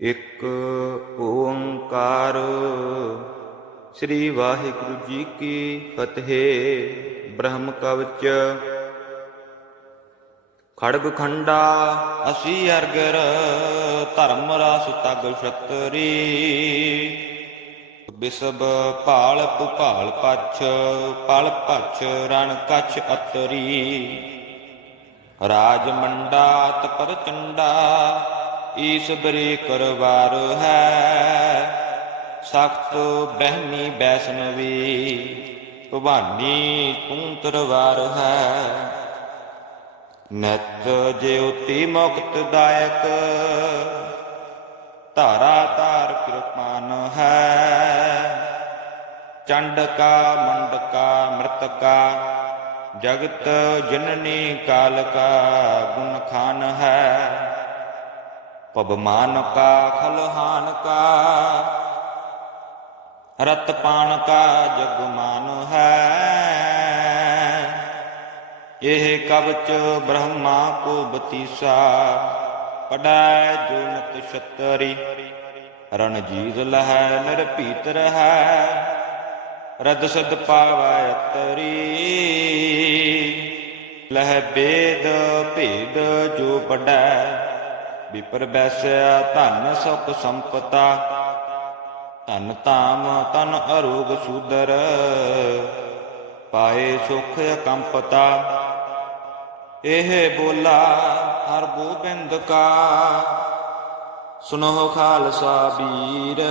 ਇੱਕ ਓੰਕਾਰ। ਸ੍ਰੀ ਵਾਹਿਗੁਰੂ ਜੀ ਕੀ ਫਤਿਹ, ਬ੍ਰਹਮ ਕਵਚ। ਖੜਗ ਖੰਡਾ, ਅਸੀ ਅਰਗਰ, ਧਰਮ ਰਸ ਤਗ ਛਤਰੀ। ਬਿਸਬ ਭਾਲ ਭੁਪਾਲ ਪਛ, ਪਲ ਪਛ, ਰਣ ਕਛ ਅਤਰੀ। ਰਾਜ ਮੰਡਾ, ਤਪਰ ਚੰਡਾ ਈਸ ਕਰਵਾਰ ਹੈ। ਸਖਤ ਬਹਿਨੀ ਬੈਸਨਵੀ ਭਵਾਨੀ ਤੂੰ ਤਰਵਾਰ ਹੈ। ਨਿਤ ਜਿਉਤੀ ਮੁਕਤ ਦਾਇਕ, ਧਾਰਾ ਧਾਰ ਕਿਰਪਾਨ ਹੈ। ਚੰਡਕਾ, ਮੰਡਕਾ, ਮ੍ਰਿਤਕਾ, ਜਗਤ ਜਨਨੀ ਕਾਲਕਾ ਗੁਣ ਖਾਨ ਹੈ। ਪਬਮਾਨ ਕਾ ਖਲਹਾਨ ਕਾ ਰਤ ਪਾਣ ਕਾ ਜਗਮਾਨ ਹੈ। ਇਹ ਕਵਚ ਬ੍ਰਹਮਾ ਕੋ ਬਤੀਸਾ। ਪੜੈ ਜੋ ਨਤ ਛਤਰੀ। ਰਣਜੀਤ ਲਹੈ ਨਰ ਭੀਤਰ ਹੈ ਰਦ ਸਦ ਪਾਵੈ ਤਰੀ ਲਹਿ ਬੇਦ ਭੇਦ ਜੋ ਪੜੈ ਵਿਪਰ ਬੈਸਿਆ, ਧਨ ਸੁਖ ਸੰਪਤਾ। ਧਨ ਤਾਮ ਤਨ ਅਰੋਗ ਸੂਦਰ ਪਾਏ ਸੁਖ ਕੰਪਤਾ ਇਹ ਬੋਲਾ ਹਰ ਗੋਬਿੰਦ ਕਾ। ਸੁਨੋ ਖਾਲਸਾ ਵੀਰ।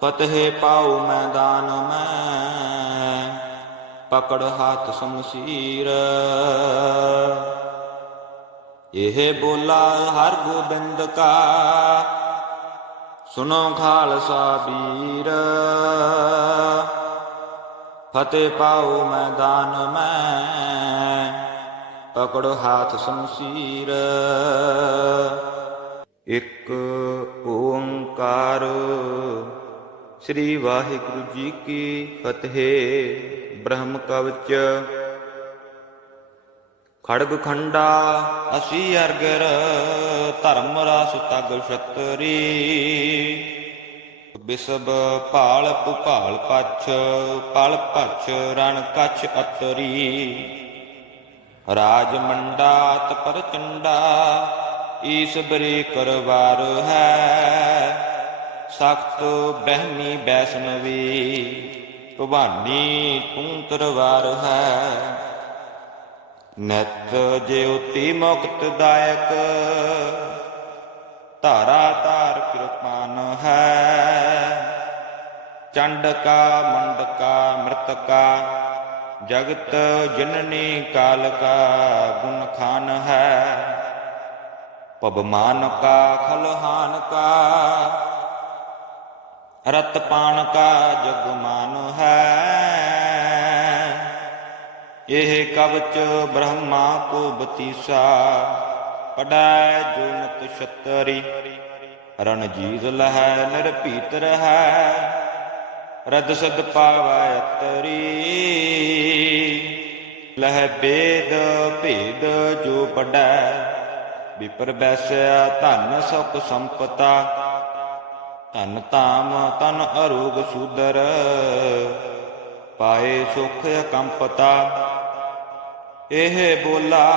ਫਤਿਹ ਪਾਉ ਮੈਦਾਨ ਮੈਂ। ਪਕੜ ਹੱਥ ਸ਼ਮਸ਼ੀਰ। ਇਹ ਬੋਲਾ ਹਰ ਗੋਬਿੰਦ ਕਾ। ਸੁਨੋ ਖਾਲਸਾ ਵੀਰ। ਫਤਿਹ ਪਾਉ ਮੈਦਾਨ ਮੈਂ, ਪਕੜੋ ਹੱਥ ਸ਼ਮਸ਼ੀਰ। ਇੱਕ ਓੰਕਾਰ ਸ੍ਰੀ ਵਾਹਿਗੁਰੂ ਜੀ ਕੀ ਫਤਿਹ, ਬ੍ਰਹਮ ਕਵਚ ਖੜਗ ਖੰਡਾ, ਅਸੀ ਅਰਗਰ, ਧਰਮ ਰਸ ਤਗ ਛਤਰੀ। ਬਿਸਬ ਭਾਲ ਪੁਭਾਲ ਪਛ, ਪਲ ਪਛ, ਰਣ ਕਛ ਅਤਰੀ। ਰਾਜ ਮੰਡਾ, ਤਪਰ ਚੰਡਾ, ਈਸ ਬਰੀ ਕਰਵਾਰ ਹੈ। ਸਖਤ ਬਹਿਮੀ ਬੈਸਨਵੀ, ਭਵਾਨੀ ਤੂੰ ਤਰਵਾਰ ਹੈ। ਨਿਤ ਜਿਉਤੀ ਮੁਕਤ ਦਾਇਕ, ਧਾਰਾ ਧਾਰ ਕਿਰਪਾਨ ਹੈ। ਚੰਡਕਾ ਮੰਡਕਾ ਮ੍ਰਿਤਕਾ ਜਗਤ ਜਨਨੀ ਕਾਲ ਕਾ ਗੁਣ ਖਾਨ ਹੈ। ਪਵਮਾਨ ਕਾ ਖਲਹਾਨ ਕਾ, ਰਤ ਪਾਣ ਕਾ ਜਗਮਾਨ ਹੈ। ਇਹ ਕਵਚ ਬ੍ਰਹਮਾ ਕੋ ਬਤੀਸਾ ਪੜੈ ਜੋ ਛਤਰੀ। ਰਣਜੀਤ ਲਹੈ ਨਰ ਭੀਤਰ ਰਦ ਸਦ ਪਾਵੈ ਅਤਰੀ। ਲਹਿ ਬੇਦ ਭੇਦ ਜੋ ਪੜੈ ਵਿਪਰ ਬੈਸਿਆ ਧਨ ਸੁਖ ਸੰਪਤਾ। ਧਨ ਤਾਮ ਤਨ ਅਰੋਗ ਸੂਦਰ ਪਾਏ ਸੁਖ ਕੰਪਤਾ ਇਹ ਬੋਲਾ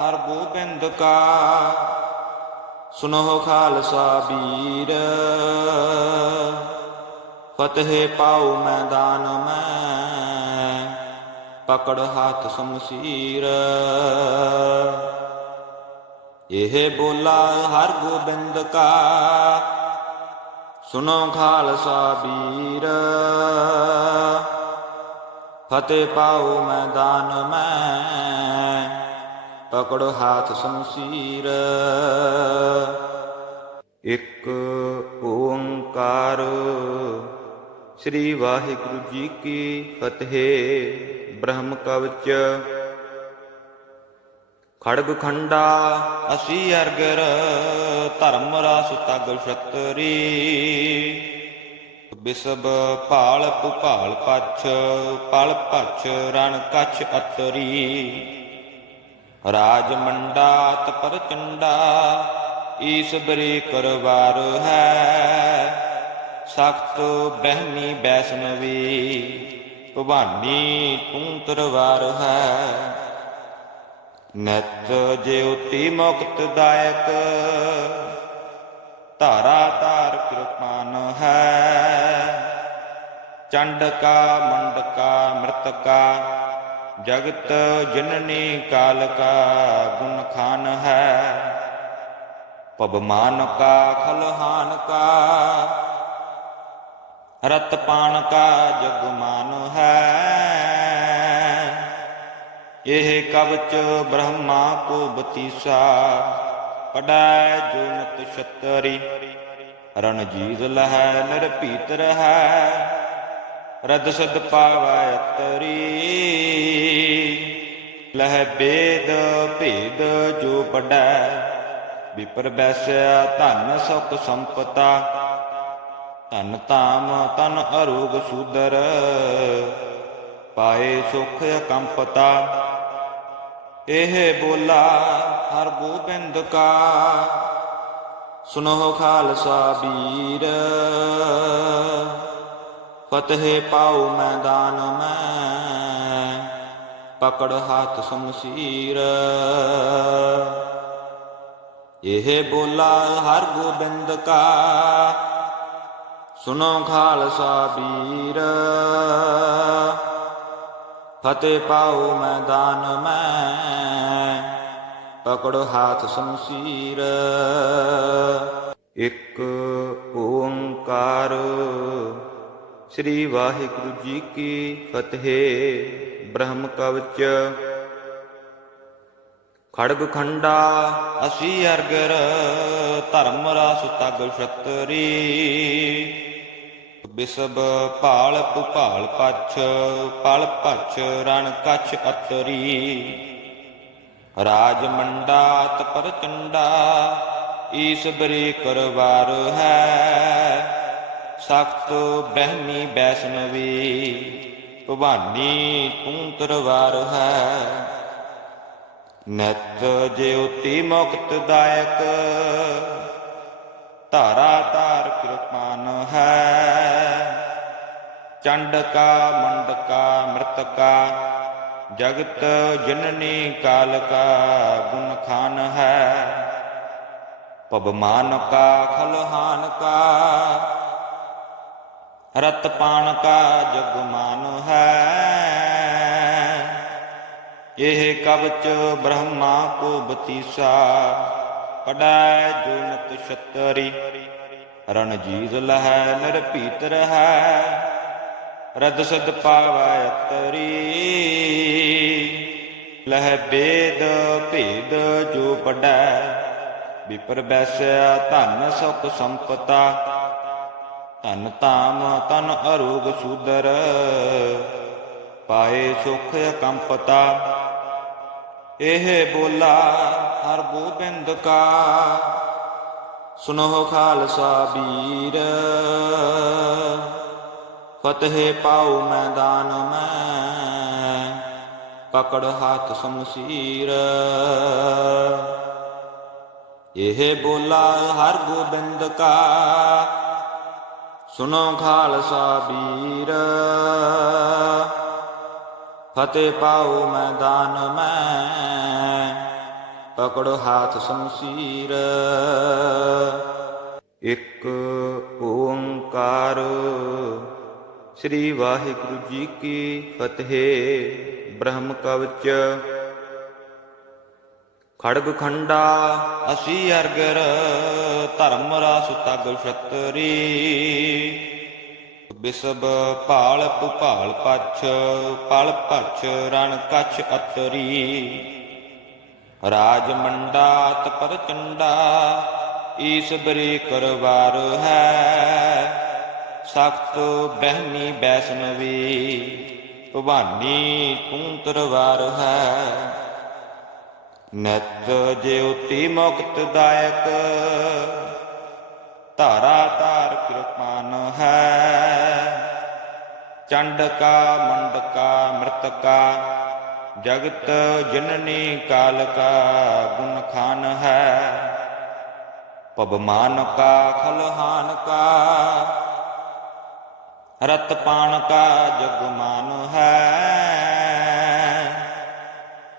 ਹਰ ਗੋਬਿੰਦ ਕਾ। ਸੁਨੋ ਖਾਲਸਾ ਵੀਰ। ਫਤਿਹ ਪਾਉ ਮੈਦਾਨ ਮੈਂ, ਪਕੜ ਹੱਥ ਸ਼ਮਸ਼ੀਰ। ਇਹ ਬੋਲਾ ਹਰ ਗੋਬਿੰਦ ਕਾ। ਸੁਨੋ ਖਾਲਸਾ ਵੀਰ। ਫਤਿਹ ਪਾਉ ਮੈਦਾਨ ਮੈਂ, ਪਕੜ ਹੱਥ ਸ਼ਮਸ਼ੀਰ ਇੱਕ ਓੰਕਾਰ ਸ੍ਰੀ ਵਾਹਿਗੁਰੂ ਜੀ ਕੀ ਫਤਿਹ, ਬ੍ਰਹਮ ਕਵਚ। ਖੜਗ ਖੰਡਾ ਅਸੀ ਅਰਗਰ, ਧਰਮ ਰਸ ਤਗ ਛਤਰੀ। ਬਿਸਬ ਭਾਲ ਪੁਭਾਲ ਪਛ, ਪਲ ਪਛ, ਰਣ ਕਛ ਅਤਰੀ। ਰਾਜ ਮੰਡਾ ਤਪਰ ਚੰਡਾ, ਈਸ ਬਰੀ ਕਰਵਾਰ ਹੈ। ਸਖਤ ਬਹਿਮੀ ਬੈਸਨਵੀ, ਭਵਾਨੀ ਤੂੰ ਤਰਵਾਰ ਹੈ। ਨਿਤ ਜਿਉਤੀ ਮੁਕਤ ਦਾਇਕ, ਧਾਰਾ ਧਾਰ ਕਿਰਪਾਨ ਹੈ। ਚੰਡਕਾ ਮੰਡਕਾ ਮ੍ਰਿਤਕਾ ਜਗਤ ਜਨਨੀ ਕਾਲਕਾ ਗੁਣ ਖਾਨ ਹੈ। ਪਵਮਾਨ ਕਾ ਖਲਹਾਨ ਕਾ। ਰਤ ਪਾਣ ਕਾ ਜਗਮਾਨ ਹੈ। ਇਹ ਕਵਚ ਬ੍ਰਹਮਾ ਕੋ ਬਤੀਸਾ। ਪੜੈ ਜੁਨਤ ਛਤਰੀ। ਰਣਜੀਤ ਲਹੈ ਨਰ ਭੀਤਰ ਰਦ ਸਦ ਪਾਵੈ ਅਤਰੀ। ਲਹਿ ਬੇਦ ਭੇਦ ਜੋ ਪੜੈ, ਵਿਪਰ ਬੈਸਿਆ ਧਨ ਸੁਖ ਸੰਪਤਾ। ਧਨ ਧਾਮ ਤਨ ਅਰੋਗ ਸੂਦਰ ਪਾਏ ਸੁਖ ਅਕੰਪਤਾ। ਇਹ ਬੋਲਾ ਹਰ ਗੋਬਿੰਦ ਕਾ। ਸੁਨੋ ਖਾਲਸਾ ਵੀਰ। ਫਤਿਹ ਪਾਉ ਮੈਦਾਨ ਮੈਂ, ਪਕੜ ਹੱਥ ਸ਼ਮਸ਼ੀਰ। ਇਹ ਬੋਲਾ ਹਰ ਗੋਬਿੰਦ ਕਾ ਸੁਨੋ ਖਾਲਸਾ ਵੀਰ ਫਤਿਹ ਪਾਉ ਮੈਦਾਨ ਮੈਂ, ਪਕੜ ਹਾਥ ਸ਼ਮਸ਼ੀਰ। ਇੱਕ ਓੰਕਾਰ ਸ੍ਰੀ ਵਾਹਿਗੁਰੂ ਜੀ ਕੀ ਫਤਿਹ। ਬ੍ਰਹਮ ਕਵਚ। ਖੜਗ ਖੰਡਾ, ਅਸੀ ਅਰਗਰ, ਧਰਮ ਰਸ ਤਗ ਛਤਰੀ। ਬਿਸਬ ਭਾਲ ਭੁਪਾਲ ਪਛ, ਪਲ ਪਛ, ਰਣ ਕਛ ਅਤਰੀ। ਰਾਜ ਮੰਡਾ, ਤਪਰ ਚੰਡਾ, ਈਸ ਬਰੀ ਕਰਵਾਰ ਹੈ। ਸਖਤ ਬਹਿਮੀ ਬੈਸਨਵੀ ਭਵਾਨੀ ਤੂੰ ਤਰਵਾਰ ਹੈ। ਨਿਤ ਜਿਉਤੀ ਮੁਕਤ ਦਾਇਕ, ਧਾਰਾ ਧਾਰ ਕਿਰਪਾਨ ਹੈ। ਚੰਡਕਾ, ਮੰਡਕਾ, ਮ੍ਰਿਤਕਾ, ਜਗਤ ਜਨਨੀ ਕਾਲਕਾ ਗੁਣ ਖਾਨ ਹੈ। ਪਵਮਾਨ ਕਾ ਖਲਹਾਨ ਕਾ ਰਤ ਪਾਣ ਕਾ ਜਗਮਾਨ ਹੈ। ਇਹ ਕਵਚ ਬ੍ਰਹਮਾ ਕੋ ਬਤੀਸਾ, ਪੜੈ ਜੁਨਤ ਛਤਰੀ। ਰਣਜੀਤ ਲਹੈ ਨਰ ਭੀਤਰ ਰਦ ਸਦ ਪਾਵੈ ਅਤਰੀ। ਲਹਿ ਬੇਦ ਭੇਦ ਜੋ ਪੜੈ ਵਿਪਰ ਬੈਸਿਆ ਧਨ ਸੁਖ ਸੰਪਤਾ। ਧਨ ਧਾਮ ਤਨ ਅਰੋਗ ਸੂਦਰ ਪਾਏ ਸੁਖ ਅਕੰਪਤਾ। ਇਹ ਬੋਲਾ ਹਰ ਗੋਬਿੰਦ ਕਾ। ਸੁਨੋ ਖਾਲਸਾ ਵੀਰ। ਫਤਿਹ ਪਾਉ ਮੈਦਾਨ ਮੈਂ, ਪਕੜ ਹੱਥ ਸ਼ਮਸ਼ੀਰ। ਇਹ ਬੋਲਾ ਹਰ ਗੋਬਿੰਦ ਕਾ। ਸੁਨੋ ਖਾਲਸਾ ਵੀਰ। ਫਤਿਹ ਪਾਉ ਮੈਦਾਨ ਮੈਂ, ਪਕੜੋ ਹਾਥ ਸ਼ਮਸ਼ੀਰ। ਇੱਕ ਓੰਕਾਰ ਸ੍ਰੀ ਵਾਹਿਗੁਰੂ ਜੀ ਕੀ ਫਤਿਹ, ਬ੍ਰਹਮ ਕਵਚ ਖੜਗ ਖੰਡਾ, ਅਸੀ ਅਰਗਰ, ਧਰਮ ਰਸ ਤਗ ਛਤਰੀ ਬਿਸਬ ਭਾਲ ਭੁਪਾਲ ਪਛ, ਪਲ ਪਛ, ਰਣ ਕਛ ਅਤਰੀ। ਰਾਜ ਮੰਡਾ, ਤਪਰ ਚੰਡਾ, ਈਸ ਬਰੀ ਕਰਵਾਰ ਹੈ। ਸਖਤ ਬਹਿਮੀ ਬੈਸਨਵੀ, ਭਵਾਨੀ ਤੂੰ ਤਰਵਾਰ ਹੈ। ਨਿਤ ਜਿਉਤੀ ਮੁਕਤ ਦਾਇਕ ਧਾਰਾ ਧਾਰ ਕਿਰਪਾਨ ਹੈ। ਚੰਡਕਾ, ਮੰਡਕਾ, ਮ੍ਰਿਤਕਾ, ਜਗਤ ਜਨਨੀ ਕਾਲ ਕਾ ਗੁਣ ਖਾਨ ਹੈ। ਪਵਮਾਨ ਕਾ ਖਲਹਾਨ ਕਾ ਰਤ ਪਾਣ ਕਾ ਜਗਮਾਨ ਹੈ।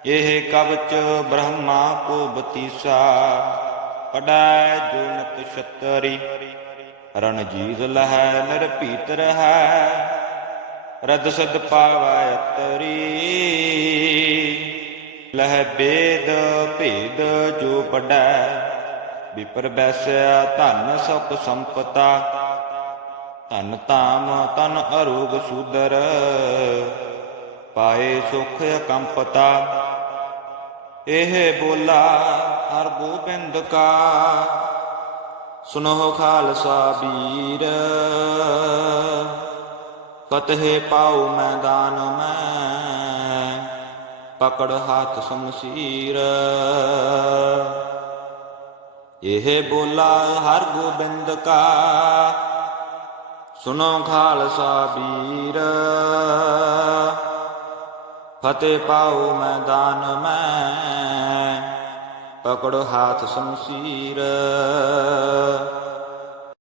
ਇਹ ਕਵਚ ਬ੍ਰਹਮਾ ਕੋ ਬਤੀਸਾ ਪੜੈ ਜੁਨਤ ਛਤਰੀ। ਰਣਜੀਤ ਲਹੈ ਨਿਰਭੀਤ ਰਹੈ, ਰਦ ਸਦ ਪਾਵੈ ਅਤਰੀ। ਲਹਿ ਬੇਦ ਭੇਦ ਜੋ ਪੜੈ ਵਿਪਰ ਬੈਸਿਆ ਧਨ ਸੁਖ ਸੰਪਤਾ। ਧਨ ਤਾਮ ਤਨ ਅਰੋਗ ਸੂਦਰ ਪਾਏ ਸੁਖ ਅਕੰਪਤਾ। ਇਹ ਬੋਲਾ ਹਰ ਗੋਬਿੰਦ ਕਾ ਸੁਨੋ ਖਾਲਸਾ ਵੀਰ। ਕਤਹਿ ਪਾਉ ਮੈਦਾਨ ਮੈਂ, ਪਕੜ ਹੱਥ ਸ਼ਮਸ਼ੀਰ। ਇਹ ਬੋਲਾ ਹਰ ਗੋਬਿੰਦ ਕਾ ਸੁਨੋ ਖਾਲਸਾ ਵੀਰ। ਫਤਿਹ ਪਾਉ ਮੈਦਾਨ ਮੈਂ ਪਕੜੋ ਹਾਥ ਸ਼ਮਸ਼ੀਰ।